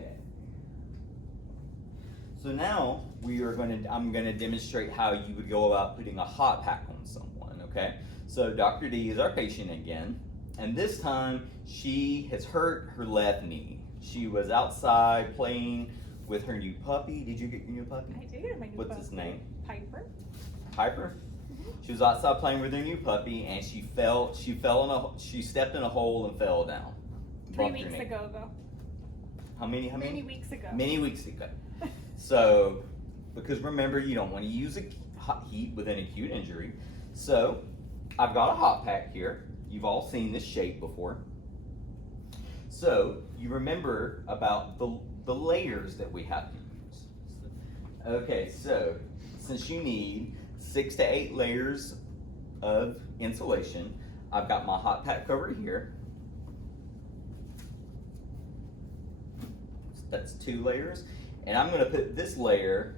Okay. So now I'm gonna demonstrate how you would go about putting a hot pack on someone, okay? So Dr. D is our patient again, and this time she has hurt her left knee. She was outside playing with her new puppy. Did you get your new puppy? I did get my new puppy. What's his name? Piper. Piper? Mm-hmm. She was outside playing with her new puppy, and she stepped in a hole and fell down. 3 weeks ago, though. How many? Many weeks ago. Many weeks ago. So, because remember, you don't want to use hot heat with an acute injury. So, I've got a hot pack here. You've all seen this shape before. So, you remember about the layers that we have to use. Okay, so since you need 6 to 8 layers of insulation, I've got my hot pack cover here. That's 2 layers. And I'm going to put this layer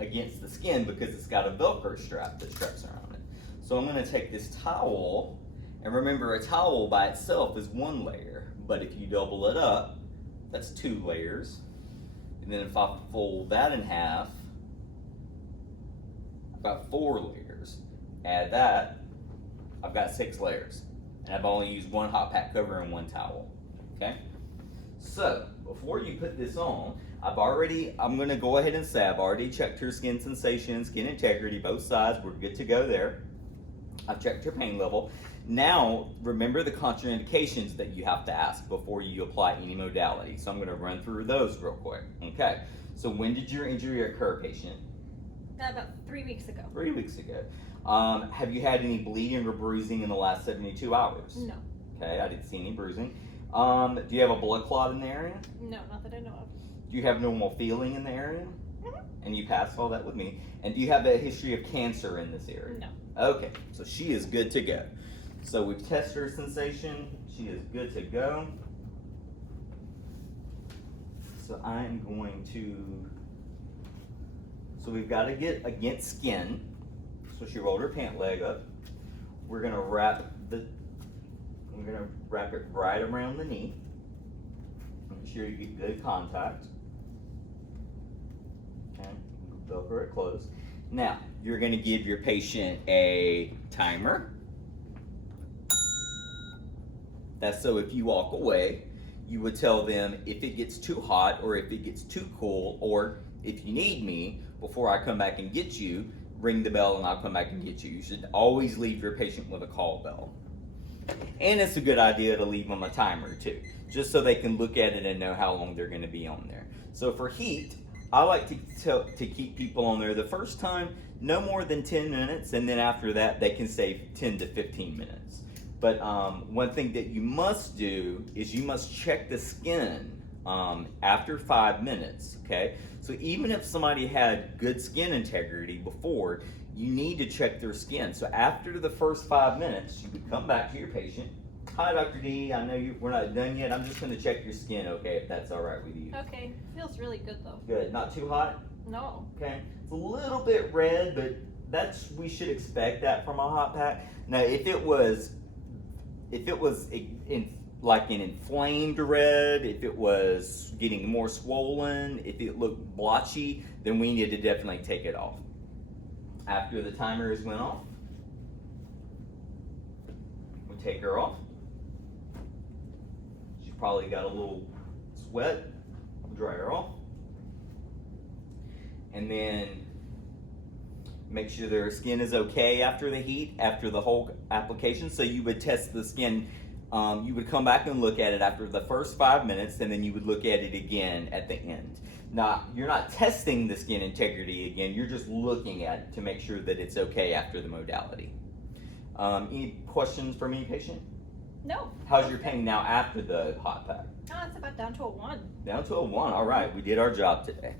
against the skin because it's got a Velcro strap that straps around it. So I'm going to take this towel, and remember, a towel by itself is 1 layer, but if you double it up, that's 2 layers. And then if I fold that in half, I've got 4 layers. Add that, I've got 6 layers. And I've only used 1 hot pack cover and 1 towel, okay? So, before you put this on, I'm gonna go ahead and say I've already checked her skin sensation, skin integrity, both sides, we're good to go there. I've checked her pain level. Now, remember the contraindications that you have to ask before you apply any modality. So I'm gonna run through those real quick, okay? So when did your injury occur, patient? About 3 weeks ago. 3 weeks ago. Have you had any bleeding or bruising in the last 72 hours? No. Okay, I didn't see any bruising. Do you have a blood clot in the area? No, not that I know of. Do you have normal feeling in the area? Mm-hmm. And you passed all that with me. And do you have a history of cancer in this area? No. Okay, so she is good to go. So we've tested her sensation. She is good to go. So I'm going to, so we've got to get against skin. So she rolled her pant leg up. We're gonna wrap it right around the knee. Make sure you get good contact. Okay, Velcro it closed. Now, you're gonna give your patient a timer. That's so if you walk away, you would tell them if it gets too hot or if it gets too cool, or if you need me before I come back and get you, ring the bell and I'll come back and get you. You should always leave your patient with a call bell. And it's a good idea to leave them a timer too, just so they can look at it and know how long they're going to be on there. So for heat, I like to keep people on there the first time no more than 10 minutes, and then after that they can stay 10 to 15 minutes. But one thing that you must do is you must check the skin after 5 minutes, okay? So even if somebody had good skin integrity before, you need to check their skin. So after the first 5 minutes, you would come back to your patient. Hi, Dr. D, I know we're not done yet. I'm just gonna check your skin, okay, if that's all right with you. Okay, feels really good though. Good, not too hot? No. Okay, it's a little bit red, but we should expect that from a hot pack. Now, if it was like an inflamed red, if it was getting more swollen, if it looked blotchy, then we need to definitely take it off. After the timer has went off, we take her off. She's probably got a little sweat. We'll dry her off. And then make sure their skin is okay after the heat, after the whole application. So you would test the skin. You would come back and look at it after the first 5 minutes, and then you would look at it again at the end. Now, you're not testing the skin integrity again, you're just looking at it to make sure that it's okay after the modality. Any questions from any patient? No. How's your pain now after the hot pack? Oh, it's about down to a 1. Down to a 1, all right, we did our job today.